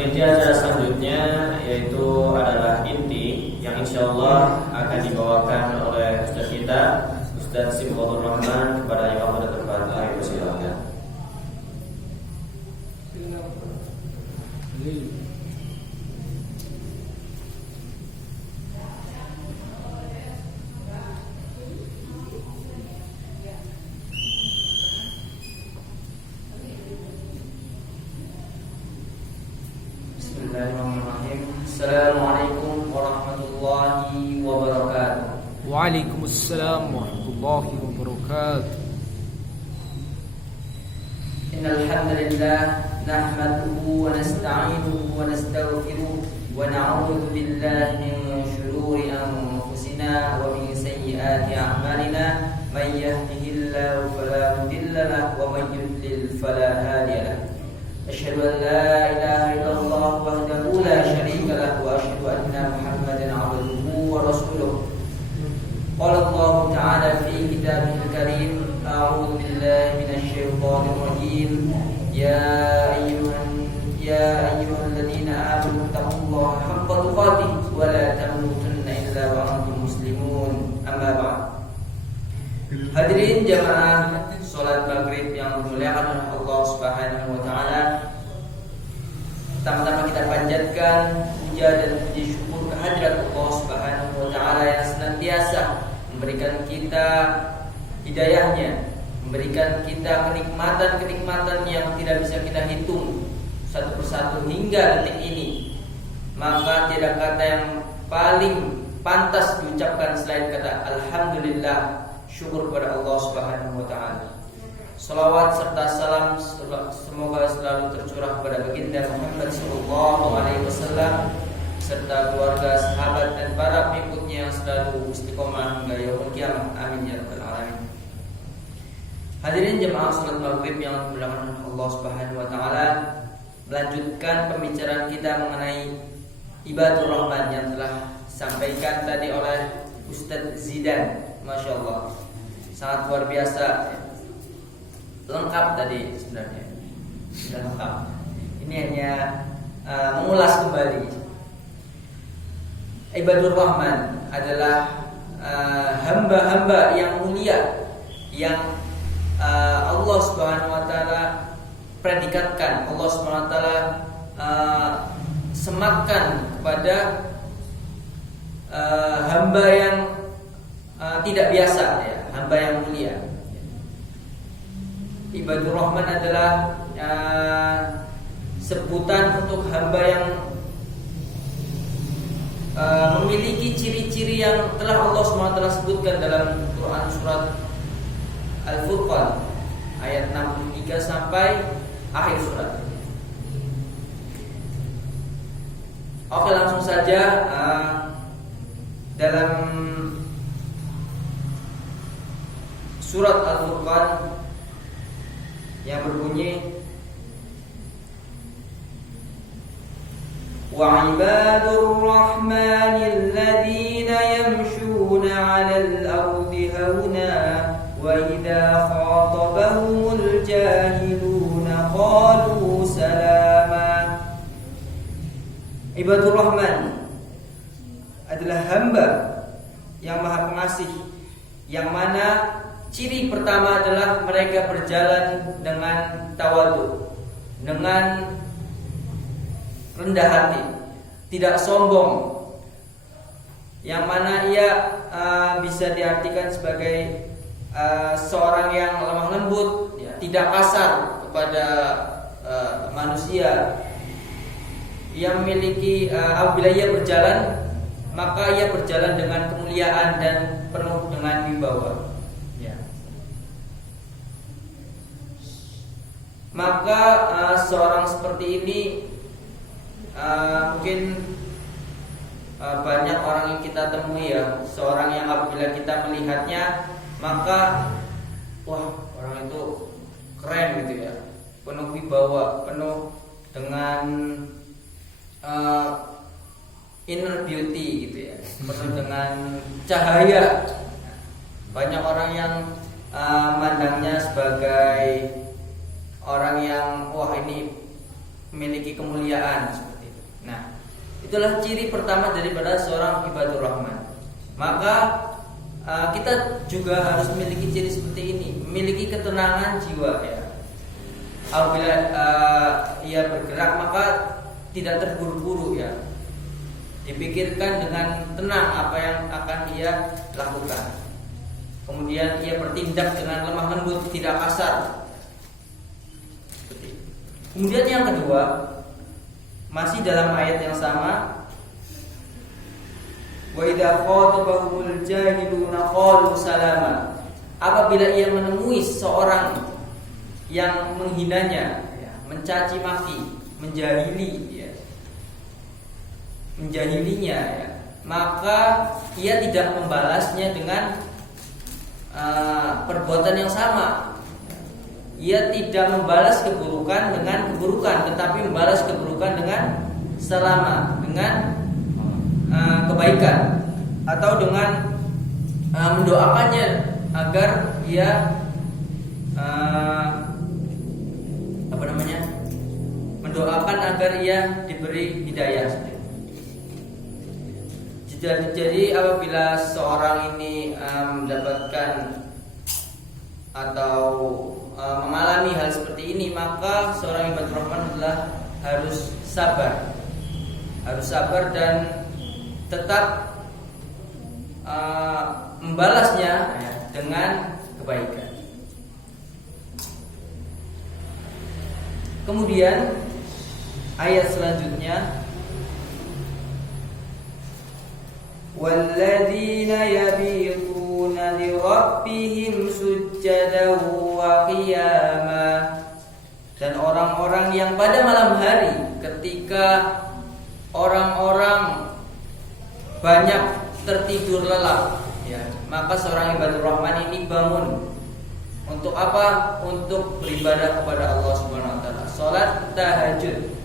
Peneliti acara selanjutnya yaitu adalah inti yang insyaallah akan dibawakan oleh Ustaz kita, Ustaz Simbadur Rahman, kepada yang amat terhormat. Silakan. Bismillahirrahmanirrahim. Assalamualaikum warahmatullahi wabarakatuh. Waalaikumsalam warahmatullahi wabarakatuh. Innal hamdalillah nahmaduhu wa nasta'inuhu wa nastaghfiruh wa na'udzu billahi min shururi anfusina wa min sayyiati a'malina. May yahdihillahu fala mudilla lahu wa may yudlil fala hadiya lahu. Asyhadu an la ilaha illallah wahdahu la syarika lahu wa asyhadu anna Muhammadan 'abduhu wa rasuluh. Qala Allah ta'ala fi kitabihil karim, a'udzu billahi minasy syaithanir rajim. Ya ayyuhalladzina amanu taqullaha haqqa tuqatih wa la tamutunna illa wa antum muslimun. Amma ba'd. Hadirin jamaah salat maghrib yang dimuliakan oleh Allah Subhanahu wa taala. Pertama-tama kita panjatkan puja dan puji syukur kehadirat Allah Subhanahu wa taala yang senantiasa memberikan kita hidayahnya, memberikan kita kenikmatan-kenikmatan yang tidak bisa kita hitung satu persatu hingga detik ini. Maka tidak kata yang paling pantas diucapkan selain kata alhamdulillah, syukur kepada Allah Subhanahu wa taala. Salawat serta salam semoga selalu tercurah kepada baginda Muhammad sallallahu alaihi wasallam serta keluarga, sahabat dan para pengikutnya yang selalu istiqomah hingga yaumul qiyamah. Amin ya rabbal alamin. Hadirin jemaah salat maghrib yang dimuliakan Allah Subhanahu wa taala, melanjutkan pembicaraan kita mengenai ibadur rahman yang telah disampaikan tadi oleh Ustaz Zidan. Masya Allah, sangat luar biasa, lengkap tadi sebenarnya, sudah lengkap. Ini hanya mengulas kembali. Ibadur Rahman adalah hamba-hamba yang mulia yang Allah Subhanahu wa taala predikatkan, Allah Subhanahu wa taala sematkan kepada hamba yang tidak biasa, ya, hamba yang mulia. Ibadur Rahman adalah sebutan untuk hamba yang memiliki ciri-ciri yang telah Allah SWT sebutkan dalam Quran surat Al-Furqan ayat 63 sampai akhir surat. Oke, langsung saja dalam surat Al-Furqan yang berbunyi wa ibadur rahmanil ladzina yamshuna 'alal ardi hauna wa idza khatabahumul jahiluna qalu salama. Ibadur Rahman adalah hamba yang maha pengasih, yang mana ciri pertama adalah mereka berjalan dengan tawadhu, dengan rendah hati, tidak sombong, yang mana ia bisa diartikan sebagai seorang yang lemah lembut, ya, tidak kasar kepada manusia. Ia memiliki apabila ia berjalan, maka ia berjalan dengan kemuliaan dan penuh dengan wibawa. Maka seorang seperti ini mungkin banyak orang yang kita temui, ya, seorang yang apabila kita melihatnya maka wah, orang itu keren gitu ya, penuh wibawa, penuh dengan inner beauty gitu ya, penuh dengan cahaya. Banyak orang yang mandangnya sebagai orang yang wah ini memiliki kemuliaan seperti Itulah ciri pertama daripada seorang ibadur rahman. Maka kita juga harus memiliki ciri seperti ini, memiliki ketenangan jiwa ya. Apabila ia bergerak maka tidak terburu-buru ya. Dipikirkan dengan tenang apa yang akan ia lakukan. Kemudian ia bertindak dengan lemah lembut, tidak kasar. Kemudian yang kedua, masih dalam ayat yang sama, wa idza khatabahumul jahiluna qalu salama. Apabila ia menemui seorang yang menghinanya, ya, mencaci maki, menjahili, ya, menjahilinya, ya, maka ia tidak membalasnya dengan perbuatan yang sama. Ia tidak membalas keburukan dengan keburukan, tetapi membalas keburukan dengan selama, dengan kebaikan, atau dengan mendoakannya agar ia mendoakan agar ia diberi hidayah. Jadi apabila seorang ini mendapatkan atau mengalami hal seperti ini, maka seorang ibadur rahman adalah harus sabar dan tetap membalasnya dengan kebaikan. Kemudian ayat selanjutnya, walladzina yabituna li rabbihim sujjadan wa qiyama. Dan orang-orang yang pada malam hari ketika orang-orang banyak tertidur lelap, ya, maka seorang ibadur rahman ini bangun untuk apa? Untuk beribadah kepada Allah Subhanahu wa taala, salat tahajud.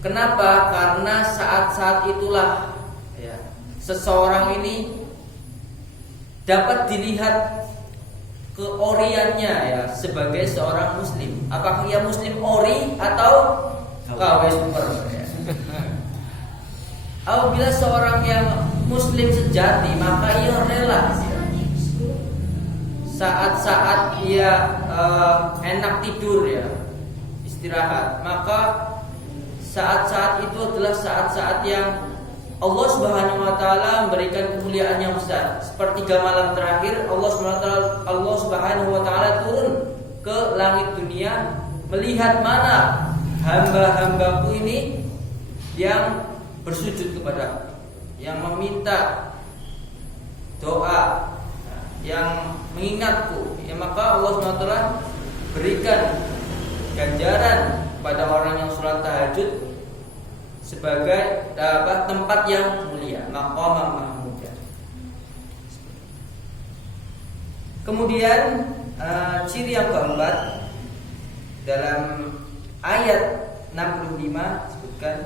Kenapa? Karena saat-saat itulah ya, seseorang ini dapat dilihat keoriannya ya sebagai seorang muslim. Apakah ia muslim ori atau KW super ya. Apabila seorang yang muslim sejati, maka ia rela ya, saat-saat ia enak tidur ya, istirahat, maka saat-saat itu adalah saat-saat yang Allah Subhanahu wa taala memberikan kemuliaan yang besar. Sepertiga malam terakhir Allah Subhanahu wa taala turun ke langit dunia melihat mana hamba-hambaku ini yang bersujud kepada, yang meminta doa, yang mengingatku, ya, maka Allah Subhanahu wa taala berikan ganjaran pada orang yang sholat tahajud sebagai tempat yang mulia, maqam mahmuda. Kemudian ciri yang keempat dalam ayat 65 disebutkan,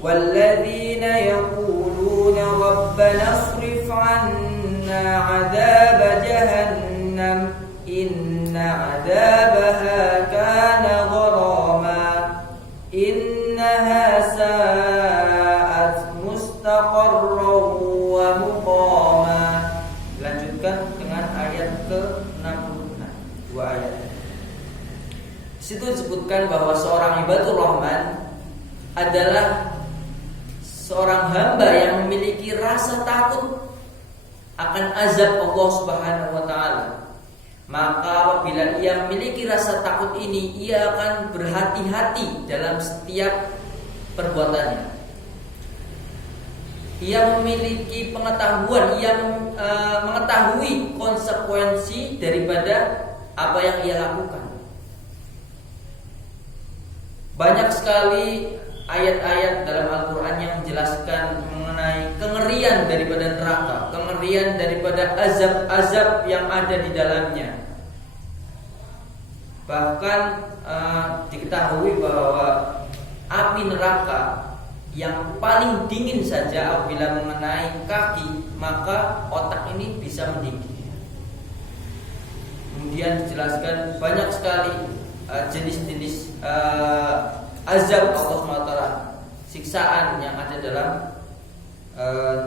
walladzina yaquluna rabbana asrif 'anna 'adzab jahannam inna 'adzabaha kana gharama innaha sa'at mustaqarran wa muqama. Lanjutkan dengan ayat ke-66, dua ayat. Di situ disebutkan bahwa seorang ibadur rahman adalah seorang hamba yang memiliki rasa takut akan azab Allah Subhanahu wa taala. Maka apabila ia memiliki rasa takut ini, ia akan berhati-hati dalam setiap perbuatannya. Ia memiliki pengetahuan, ia mengetahui konsekuensi daripada apa yang ia lakukan. Banyak sekali ayat-ayat dalam Al-Quran yang menjelaskan mengenai kengerian daripada neraka, kengerian daripada azab-azab yang ada di dalamnya. Bahkan diketahui bahwa api neraka yang paling dingin saja apabila mengenai kaki, maka otak ini bisa mendidih. Kemudian dijelaskan banyak sekali jenis-jenis azab Allah SWT. siksaan yang ada dalam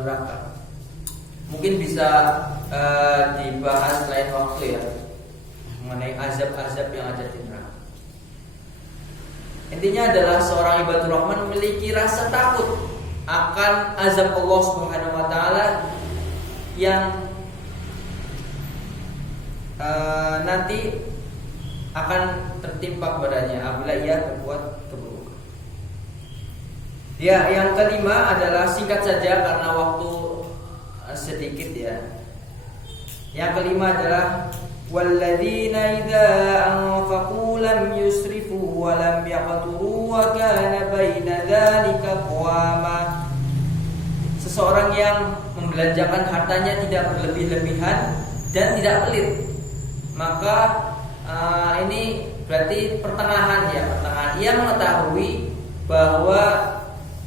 neraka. Mungkin bisa dibahas lain waktu ya, mengenai azab-azab yang ada di neraka. Intinya adalah seorang ibadur rahman memiliki rasa takut akan azab Allah Subhanahu wa taala yang nanti akan tertimpa kepadanya apabila ia berbuat keburukan. Ya, yang kelima adalah singkat saja karena waktu sedikit ya. Yang kelima adalah walladzina idza anfaqu lam yusrifu wa lam yaqturu wa kana baina dzalika qawama. Seseorang yang membelanjakan hartanya tidak berlebih-lebihan dan tidak pelit, maka ini berarti pertengahan ya, pertengahan. Ia mengetahui bahwa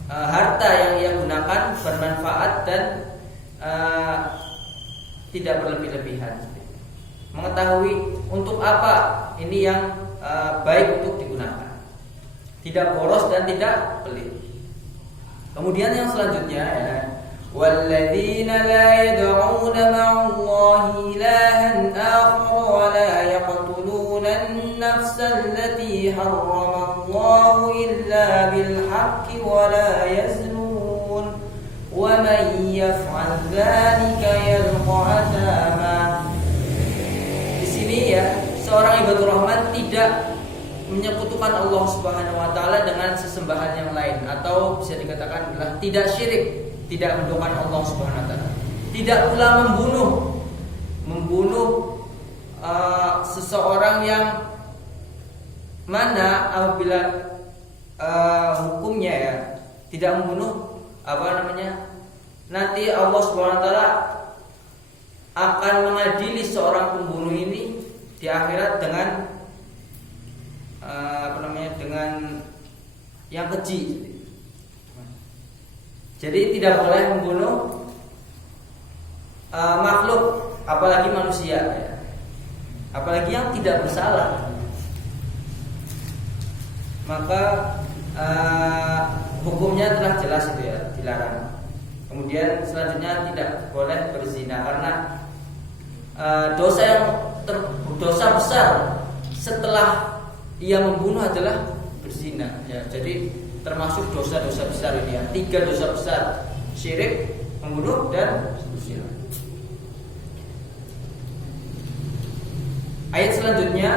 harta yang ia gunakan bermanfaat dan tidak berlebih-lebihan. Mengetahui untuk apa ini yang baik untuk digunakan, tidak boros dan tidak pelit. Kemudian yang selanjutnya ya, walladzina la yad'una ma'allahi ilahan akhar wa la yaqtuluna an-nafsa allati harrama Allahu illa bil haqqi wa la yaznun wa man yaf'al dzalika yalqa athama. Di sini ya, seorang ibadur rahman tidak menyekutukan Allah Subhanahu wa taala dengan sesembahan yang lain, atau bisa dikatakan adalah tidak syirik, tidak menduakan Allah Subhanahu wa taala. Tidak pula membunuh seseorang yang mana apabila hukumnya ya tidak membunuh, nanti Allah Subhanahu wa taala akan mengadili seorang pembunuh ini di akhirat dengan dengan yang keji. Jadi tidak boleh membunuh makhluk, apalagi manusia ya. Apalagi yang tidak bersalah. Maka hukumnya telah jelas itu ya, dilarang. Kemudian selanjutnya tidak boleh berzina karena dosa besar setelah ia membunuh adalah berzina ya. Jadi termasuk dosa-dosa besar ini ya. 3 dosa besar: syirik, membunuh, dan berzina. Ayat selanjutnya,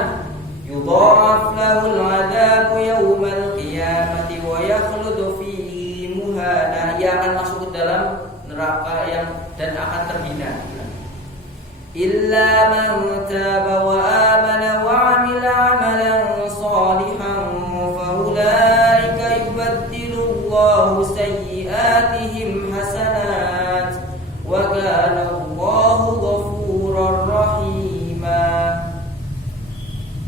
yudha'af lahul 'adzabu yaumal qiyamati wa yakhludu fihi muhana. Ia akan masuk ke dalam neraka dan akan terhina. Illa man taba wa amana wa 'amila 'amalan shalihan fa ulaika yubaddilu Allahu sayyi'atihim hasanat wa kana Allahu ghafurur rahima.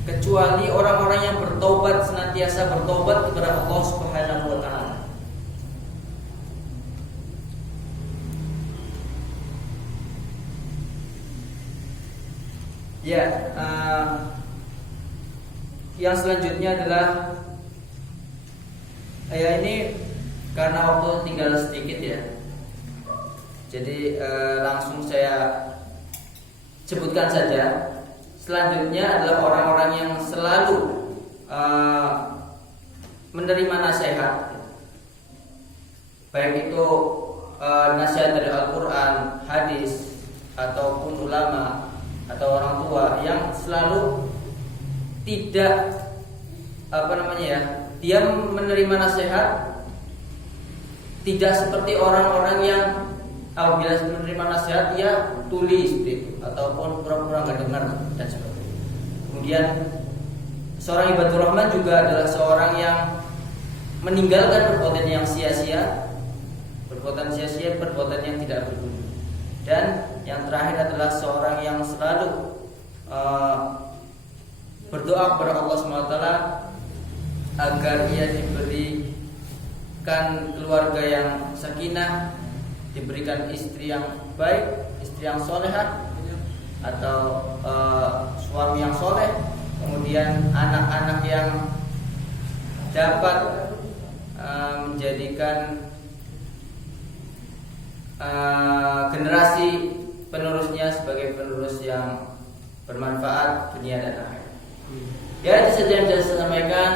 Kecuali orang-orang yang bertobat, senantiasa bertobat kepada Allah Subhanahu wa taala. Ya, yang selanjutnya adalah ini karena waktu tinggal sedikit ya, jadi langsung saya sebutkan saja. Selanjutnya adalah orang-orang yang selalu menerima nasihat, baik itu nasihat dari Al-Quran, hadis, ataupun ulama atau orang tua, yang selalu tidak dia menerima nasihat tidak seperti orang-orang yang apabila menerima nasihat dia tulis gitu, ataupun pura-pura nggak dengar dan sebagainya. Kemudian seorang ibadur rahman juga adalah seorang yang meninggalkan perbuatan yang sia-sia, perbuatan yang tidak berguna. Dan yang terakhir adalah seorang yang selalu berdoa kepada Allah SWT agar ia diberikan keluarga yang sakinah, diberikan istri yang baik, istri yang solehah, atau suami yang soleh, kemudian anak-anak yang dapat menjadi menjadikan generasi penerusnya sebagai penerus yang bermanfaat dunia dan akhirat. Ya, itu saja yang bisa saya sampaikan.